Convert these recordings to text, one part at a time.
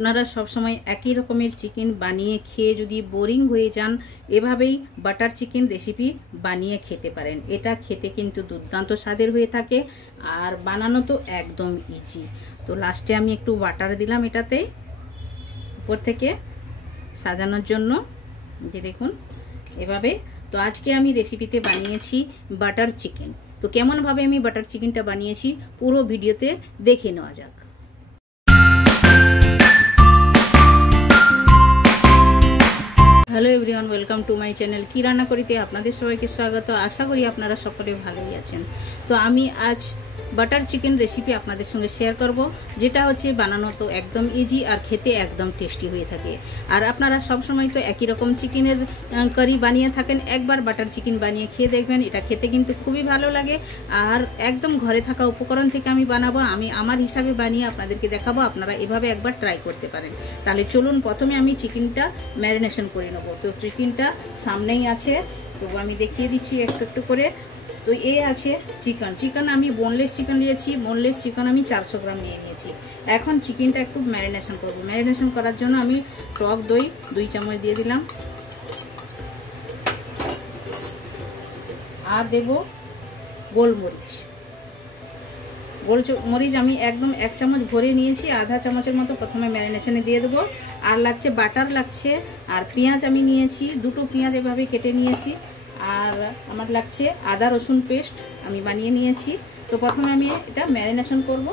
আপনারা সব সময় একই রকমের চিকেন বানিয়ে খেয়ে যদি বোরিং হয়ে যান, এভাবেই বাটার চিকেন রেসিপি বানিয়ে খেতে পারেন। এটা খেতে কিন্তু দুর্দান্ত স্বাদের হয়ে থাকে আর বানানো তো একদম ইজি। তো লাস্টে আমি একটু বাটার দিলাম এটাতে উপর থেকে সাজানোর জন্য, যে দেখুন এভাবে। তো আজকে আমি রেসিপিতে বানিয়েছি বাটার চিকেন। তো কেমনভাবে আমি বাটার চিকেনটা বানিয়েছি পুরো ভিডিওতে দেখে নেওয়া যাক। Hello everyone, welcome to my channel কি রান্না করিতে আপনাদের সবাইকে স্বাগত। আশা করি আপনারা সকলে ভালোই আছেন। তো আমি আজ বাটার চিকেন রেসিপি আপনাদের সঙ্গে শেয়ার করব, যেটা হচ্ছে বানানো তো একদম ইজি আর খেতে একদম টেস্টি হয়ে থাকে। আর আপনারা সব সময় তো একই রকম চিকেনের কারি বানিয়ে থাকেন, একবার বাটার চিকেন বানিয়ে খেয়ে দেখবেন, এটা খেতে কিন্তু খুবই ভালো লাগে। আর একদম ঘরে থাকা উপকরণ থেকে আমি বানাবো, আমি আমার হিসাবে বানিয়ে আপনাদেরকে দেখাবো। আপনারা এভাবে একবার ট্রাই করতে পারেন। তাহলে চলুন, প্রথমে আমি চিকেনটা ম্যারিনেশন করে নেবো। তো চিকেনটা সামনেই আছে, তো আমি দেখিয়ে দিচ্ছি একটু একটু করে। তো আছে চিকেন আমি বোনলেস চিকেন নিয়েছি। বোনলেস চিকেন আমি 400 গ্রাম নিয়ে নিয়েছি। এখন চিকেনটা একটু ম্যারিনেশন করব। ম্যারিনেশন করার জন্য আমি টক দই 2 চামচ দিয়ে দিলাম, আর দেব গোলমরিচ। গোলমরিচ আমি একদম 1 চামচ ভরে নিয়েছি, আধা চামচের মতো প্রথমে ম্যারিনেশনে দিয়ে দেবো। আর লাগছে বাটার লাগছে, আর পেঁয়াজ আমি নিয়েছি 2টো পেঁয়াজ এভাবে কেটে নিয়েছি। আর আমার লাগছে আদা রসুন পেস্ট আমি বানিয়ে নিয়েছি। তো প্রথমে আমি এটা ম্যারিনেশন করব,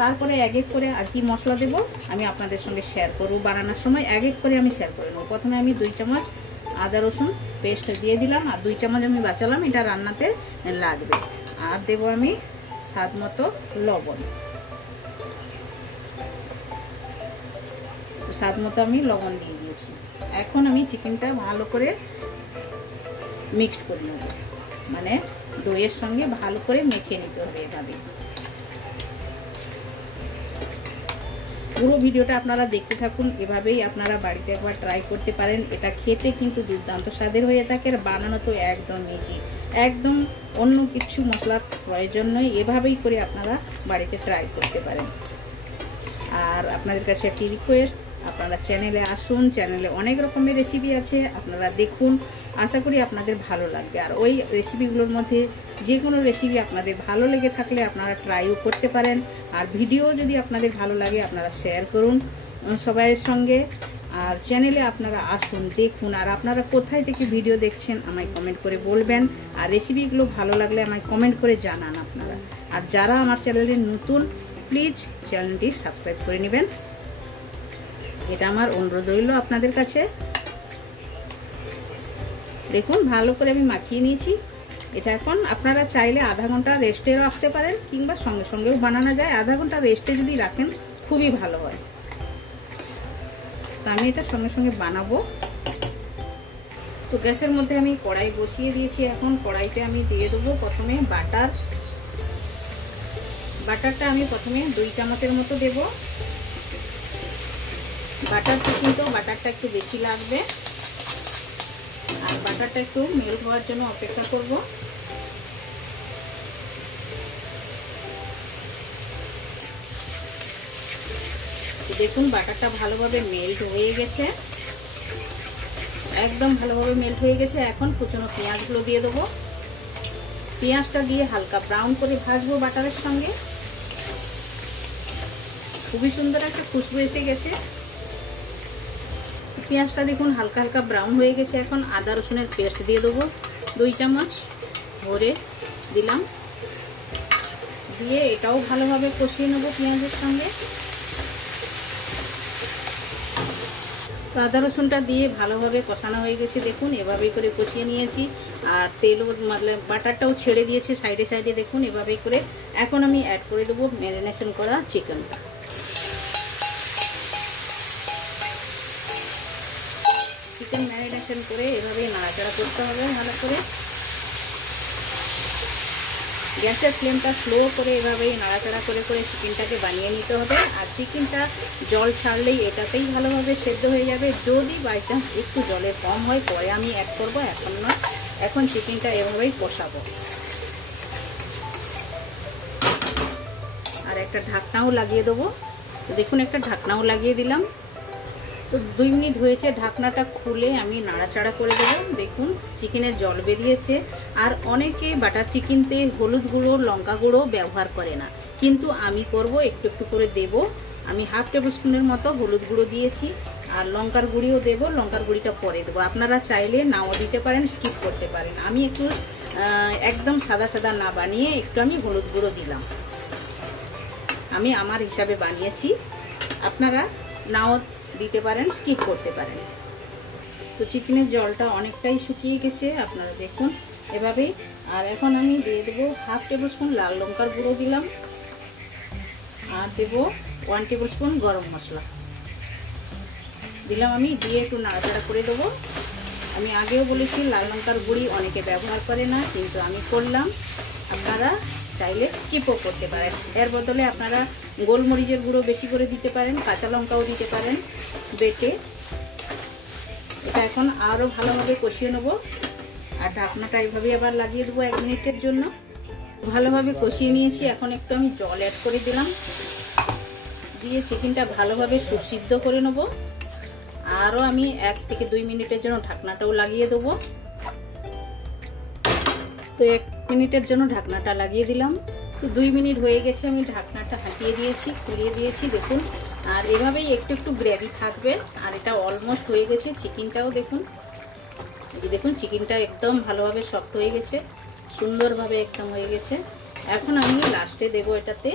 তারপরে এক এক করে আর কি মশলা দেব আমি আপনাদের সঙ্গে শেয়ার করব। বানানোর সময় এক এক করে আমি শেয়ার করে নেব। প্রথমে আমি 2 চামচ আদা রসুন পেস্ট দিয়ে দিলাম, আর 2 চামচ আমি বাঁচালাম, এটা রান্নাতে লাগবে। আর দেব আমি স্বাদ মতো লবণ। স্বাদ মতো আমি লবণ দিয়ে দিয়েছি। এখন আমি চিকেনটা ভালো করে মিক্সড করে নেব, মানে দইয়ের সঙ্গে ভালো করে মেখে নিতে হবে এভাবে। পুরো ভিডিওটা আপনারা দেখতে থাকুন, এভাবেই আপনারা বাড়িতে একবার ট্রাই করতে পারেন। এটা খেতে কিন্তু দুর্দান্ত স্বাদের হয়ে থাকে, আর বানানো তো একদম ইজি, একদম অন্য কিছু মশলার প্রয়োজন নয়। এভাবেই করে আপনারা বাড়িতে ট্রাই করতে পারেন। আর আপনাদের কাছে একটি রিকোয়েস্ট, আপনারা চ্যানেলে আসুন, চ্যানেলে অনেক রকমের রেসিপি আছে, আপনারা দেখুন। আশা করি আপনাদের ভালো লাগবে। আর ওই রেসিপিগুলোর মধ্যে যে কোনো রেসিপি আপনাদের ভালো লেগে থাকলে আপনারা ট্রাইও করতে পারেন। আর ভিডিও যদি আপনাদের ভালো লাগে আপনারা শেয়ার করুন সবাইয়ের সঙ্গে। আর চ্যানেলে আপনারা আসুন, দেখুন। আর আপনারা কোথায় থেকে ভিডিও দেখছেন আমায় কমেন্ট করে বলবেন। আর রেসিপিগুলো ভালো লাগলে আমায় কমেন্ট করে জানান আপনারা। আর যারা আমার চ্যানেলে নতুন, প্লিজ চ্যানেলটি সাবস্ক্রাইব করে নেবেন, এটা আমার অনুরোধ রইল আপনাদের কাছে। দেখুন ভালো করে আমি মাখিয়ে নিয়েছি। এটা এখন আপনারা চাইলে আধা ঘন্টা রেস্টে রাখতে পারেন, কিংবা সঙ্গে সঙ্গেও বানানো যায়। আধা ঘন্টা রেস্টে যদি রাখেন খুবই ভালো হয়। তো আমি এটা সঙ্গে সঙ্গে বানাবো। তো গ্যাসের মধ্যে আমি কড়াই বসিয়ে দিয়েছি। এখন কড়াইতে আমি দিয়ে দেবো প্রথমে বাটার। বাটারটা আমি প্রথমে 2 চামচের মতো দেব। বাটারটা কিন্তু বাটারটা একটু বেশি লাগবে, আর বাটারটা একটু মেল্ট হওয়ার জন্য অপেক্ষা করব। দেখুন বাটারটা ভালোভাবে মেল্ট হয়ে গেছে, একদম ভালোভাবে মেল্ট হয়ে গেছে। এখন কুচনো পেঁয়াজগুলো দিয়ে দেবো। পেঁয়াজটা দিয়ে হালকা ব্রাউন করে ভাজবো বাটারের সঙ্গে। খুবই সুন্দর একটা খুশবু এসে গেছে। পেঁয়াজটা দেখুন হালকা হালকা ব্রাউন হয়ে গেছে। এখন আদা রসুনের পেস্ট দিয়ে দেবো 2 চামচ ভরে দিলাম, দিয়ে এটাও ভালোভাবে কষিয়ে নেবো পেঁয়াজের সঙ্গে। আদা রসুনটা দিয়ে ভালোভাবে কষানো হয়ে গেছে, দেখুন এভাবেই করে কষিয়ে নিয়েছি। আর তেলও বাটারটাও ছেড়ে দিয়েছে সাইডে সাইডে, দেখুন এভাবেই করে। এখন আমি অ্যাড করে দেবো ম্যারিনেশন করা চিকেনটা। চিকেন ম্যারিনেশন করে এভাবেই নাড়াচাড়া করতে হবে ভালো করে। গ্যাসের ফ্লেমটা স্লো করে এভাবেই নাড়াচাড়া করে করে চিকেনটাকে বানিয়ে নিতে হবে। আর চিকেনটা জল ছাড়লেই এটাতেই ভালোভাবে সেদ্ধ হয়ে যাবে। যদি বাই চান্স একটু জলের কম হয় পরে আমি অ্যাড করবো, এখন নয়। এখন চিকেনটা এভাবেই কষাবো। আর একটা ঢাকনাও লাগিয়ে দেবো। দেখুন একটা ঢাকনাও লাগিয়ে দিলাম। তো 2 মিনিট হয়েছে, ঢাকনাটা খুলে আমি নাড়াচাড়া করে দেবো। দেখুন চিকেনের জল বেরিয়েছে। আর অনেকে বাটার চিকেনতে হলুদ গুঁড়ো লঙ্কা গুঁড়ো ব্যবহার করে না, কিন্তু আমি করব, একটু একটু করে দেব। আমি 1/2 টেবিল স্পুনের মতো হলুদ গুঁড়ো দিয়েছি, আর লঙ্কার গুঁড়িও দেবো। লঙ্কার গুঁড়িটা পরে দেবো, আপনারা চাইলে নাও দিতে পারেন, স্কিপ করতে পারেন। আমি একটু একদম সাদা সাদা না বানিয়ে একটু আমি হলুদ গুঁড়ো দিলাম। আমি আমার হিসাবে বানিয়েছি, আপনারা নাও দিতে পারেন, স্কিপ করতে পারেন। তো চিকেনের জলটা অনেকটাই শুকিয়ে গেছে, আপনারা দেখুন এভাবেই। আর এখন আমি দিয়ে দেবো 1/2 টেবিল স্পুন লাল লঙ্কার গুঁড়ো দিলাম, আর দেবো 1 টেবিল স্পুন গরম মশলা দিলাম। আমি দিয়ে একটু নাড়াচাড়া করে দেবো। আমি আগেও বলেছি লাল লঙ্কার গুঁড়ি অনেকে ব্যবহার করে না, কিন্তু আমি করলাম। আপনারা চাইলে স্কিপও করতে পারেন। এর বদলে আপনারা গোলমরিচের গুঁড়ো বেশি করে দিতে পারেন, কাঁচা লঙ্কাও দিতে পারেন বেটে। এটা এখন আরও ভালোভাবে কষিয়ে নেব। আর ঢাকনাটা এইভাবে আবার লাগিয়ে দেবো 1 মিনিটের জন্য। ভালোভাবে কষিয়ে নিয়েছি, এখন একটু আমি জল অ্যাড করে দিলাম, দিয়ে চিকেনটা ভালোভাবে সুসিদ্ধ করে নেব। আরও আমি 1 থেকে 2 মিনিটের জন্য ঢাকনাটাও লাগিয়ে দেবো। তো 1 মিনিটের জন্য ঢাকনাটা লাগিয়ে দিলাম। তো 2 মিনিট হয়ে গেছে, আমি ঢাকনাটা হাঁটিয়ে দিয়েছি, খুলিয়ে দিয়েছি। দেখুন, আর এভাবেই একটু একটু গ্রেভি থাকবে। আর এটা অলমোস্ট হয়ে গেছে। চিকেনটাও দেখুন, দেখুন চিকেনটা একদম ভালোভাবে সফট হয়ে গেছে, সুন্দরভাবে একদম হয়ে গেছে। এখন আমি লাস্টে দেবো এটাতে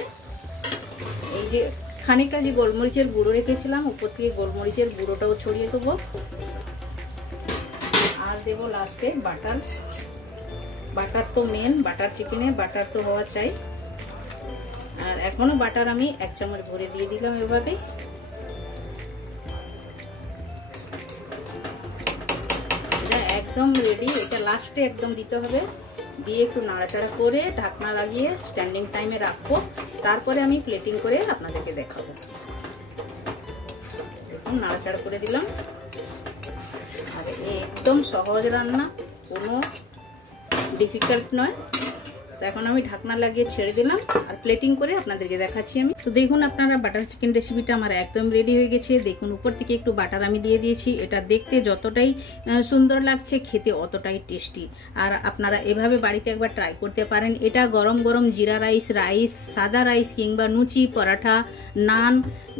এই যে খানিকটা যে গোলমরিচের গুঁড়ো রেখেছিলাম, উপর থেকে গোলমরিচের গুঁড়োটাও ছড়িয়ে দেবো। আর দেবো লাস্টে বাটার। বাটার তো মেন, বাটার চিকেনে বাটার তো হওয়া চাই। আর এখনো বাটার আমি 1 চামচ ভরে দিয়ে দিলাম এভাবে। এটা একদম রেডি। এটা লাস্টে একদম দিতে হবে, দিয়ে একটু নাড়াচাড়া করে ঢাকনা লাগিয়ে স্ট্যান্ডিং টাইমে রাখবো। তারপরে আমি প্লেটিং করে আপনাদেরকে দেখাবো। দেখুন নাড়াচাড়া করে দিলাম। আর একদম সহজ রান্না, কোনো ডিফিকাল্ট নয়। তো এখন আমি ঢাকনা লাগিয়ে ছেড়ে দিলাম, আর প্লেটিং করে আপনাদেরকে দেখাচ্ছি আমি। তো দেখুন আপনারা বাটার চিকেন রেসিপিটা আমার একদম রেডি হয়ে গেছে। দেখুন উপর থেকে একটু বাটার আমি দিয়ে দিয়েছি। এটা দেখতে যতটাই সুন্দর লাগছে, খেতে অতটাই টেস্টি। আর আপনারা এভাবে বাড়িতে একবার ট্রাই করতে পারেন। এটা গরম গরম জিরা রাইস, সাদা রাইস কিংবা লুচি, পরাঠা, নান,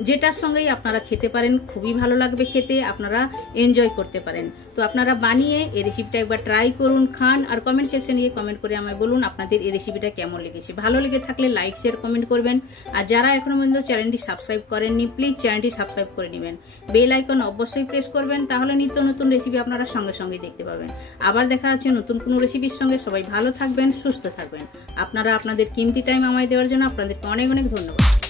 যেটার সঙ্গেই আপনারা খেতে পারেন। খুবই ভালো লাগবে খেতে, আপনারা এনজয় করতে পারেন। তো আপনারা বানিয়ে এই রেসিপিটা একবার ট্রাই করুন, খান। আর কমেন্ট সেকশনে গিয়ে কমেন্ট করে আমায় বলুন আপনাদের এই রেসিপিটা কেমন লেগেছে। ভালো লেগে থাকলে লাইক শেয়ার কমেন্ট করবেন। আর যারা এখনো পর্যন্ত চ্যানেলটি সাবস্ক্রাইব করেননি, প্লিজ চ্যানেলটি সাবস্ক্রাইব করে নেবেন। বেল আইকন অবশ্যই প্রেস করবেন, তাহলে নিত্য নতুন রেসিপি আপনারা সঙ্গে সঙ্গে দেখতে পাবেন। আবার দেখা আছে নতুন কোনো রেসিপির সঙ্গে। সবাই ভালো থাকবেন, সুস্থ থাকবেন। আপনারা আপনাদের কিমতি টাইম আমায় দেওয়ার জন্য আপনাদেরকে অনেক অনেক ধন্যবাদ।